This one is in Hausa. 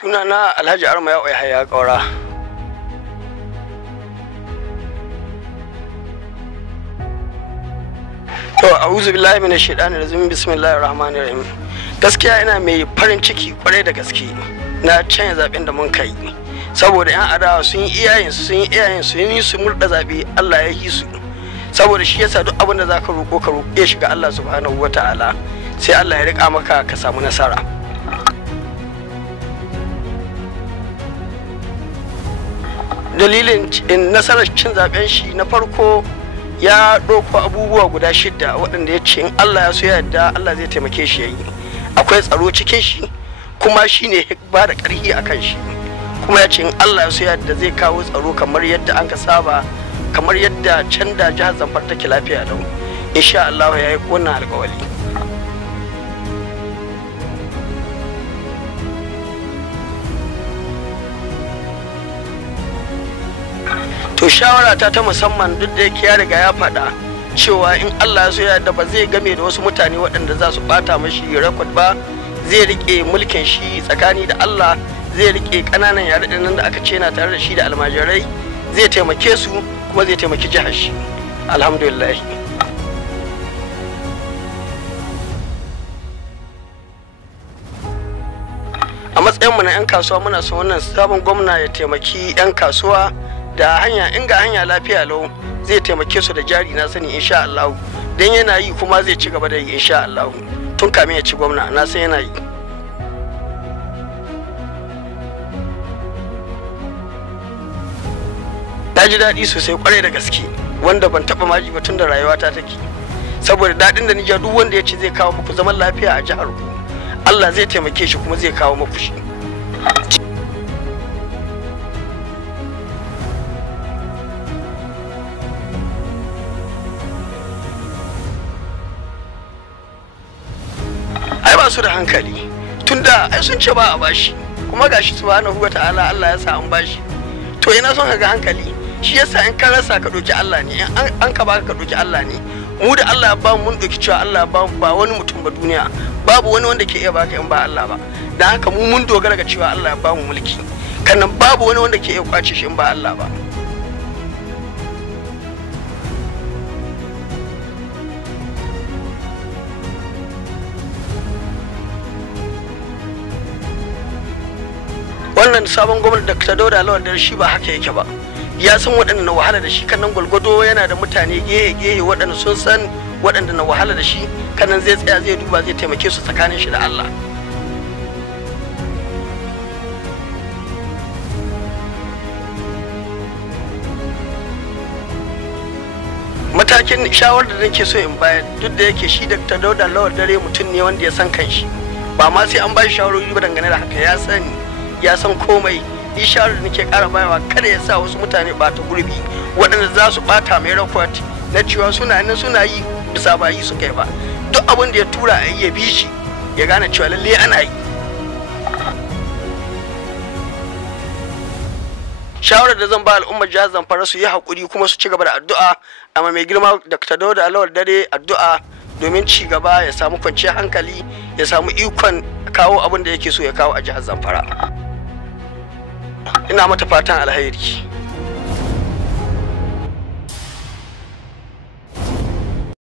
Sunana Alhaji Arma ya Yahaya Kaura. To a'udhu billahi minash shaitanir rajim, bismillahir rahmanir rahim. Gaskiya ina mai farin ciki kwarai da gaske na canja zaben da mun kai. Saboda yan adawa sun yi iyayen su murda zabe, Allah ya yi su. Saboda shi yasa duk abin da zaka roƙo ka roƙe shi ga Allah subhanahu wataala, sai Allah ya rika maka ka samu nasara. Dalilin nasarar cin zaben shi na farko ya ɗauko abubuwa guda 6 waɗanda ya ce in Allah ya so ya yarda Allah zai taimake shi yayi. Akwai tsaro cikin shi, kuma shi ne ba da ƙarfi a kan shi, kuma ya ce in Allah ya so ya yarda zai kawo tsaro kamar yadda an ka saba, kamar yadda can da jihar Zamfara take lafiya lau. Insha Allah ya yi wannan alƙawari. To shawara ta musamman, duk da yake ya riga ya faɗa cewa in Allah ya so ya yarda ba zai game da wasu mutane waɗanda za su ɓata mashi rekod ba, zai riƙe mulkin shi tsakani da Allah, zai riƙe ƙananan yare nan da aka ce na tare da shi da almajirai, zai taimake su kuma zai taimaki jihar shi. Alhamdulillah. A matsayinmu na 'yan kasuwa muna son wannan sabon gwamna ya taimaki 'yan kasuwa da hanya, in ga hanya lafiya lau zai taimake su da jari na sani insha Allah. Dan yana yi kuma zai ci gaba da yi insha Allah. Tun kamin ya ci gwamna na san yana yi. Na ji daɗi sosai kwarai da gaske, wanda ban taɓa maji ba tun da rayuwata take. Saboda daɗin da nija duk wanda ya ce zai kawo muku zaman lafiya a jihar ku, Allah zai taimake shi kuma zai kawo muku shi. Ai ba su da hankali, tunda ai sun ce ba a bashi, kuma gashi subhanahu wata'ala Allah ya sa an bashi. To ina son ka ga hankali, shi yasa in ka rasa ka ɗauki Allah ne, an ka baka ka ɗauki Allah ne. Mu da Allah ya ba mu mun ɗauki cewa Allah ba ba wani mutum ba duniya, babu wani wanda ke iya baka in ba Allah ba. Dan haka mu mun dogara ga cewa Allah ya ba mu mulki, kannan babu wani wanda ke iya kwace shi in ba Allah ba. Wannan sabon gwamnati da ta Dauda Lawal da shi ba haka yake ba. Ya san waɗanda na wahala da shi, kannan gwalgwado yana da mutane gehe waɗanda sun san waɗanda na wahala da shi, kannan zai tsaya zai duba zai taimake su tsakanin shi da Allah. Matakin shawarar da nake so in bayar, duk da yake shi Dr. Dauda Lawal dare mutum ne wanda ya san kanshi, ba ma sai an ba shi shawarori ba dangane da haka, ya sani, ya san komai. Ni shawarar da nake ƙara bayarwa, kada ya sa wasu mutane ɓata gurbi waɗanda za su ɓata mai rakwat na cewa suna nan suna yi bisa ba yi su kai ba. Duk abin da ya tura a yi ya bi shi, ya gane cewa lalle ana yi. Shawarar da zan ba al'ummar jihar Zamfara su yi haƙuri kuma su ci gaba da addu'a, amma mai girma Dr. Dauda Lawal dare addu'a domin ci gaba, ya samu kwanciyar hankali, ya samu ikon kawo abin da yake so ya kawo a jihar Zamfara. Ina mata fatan alheri.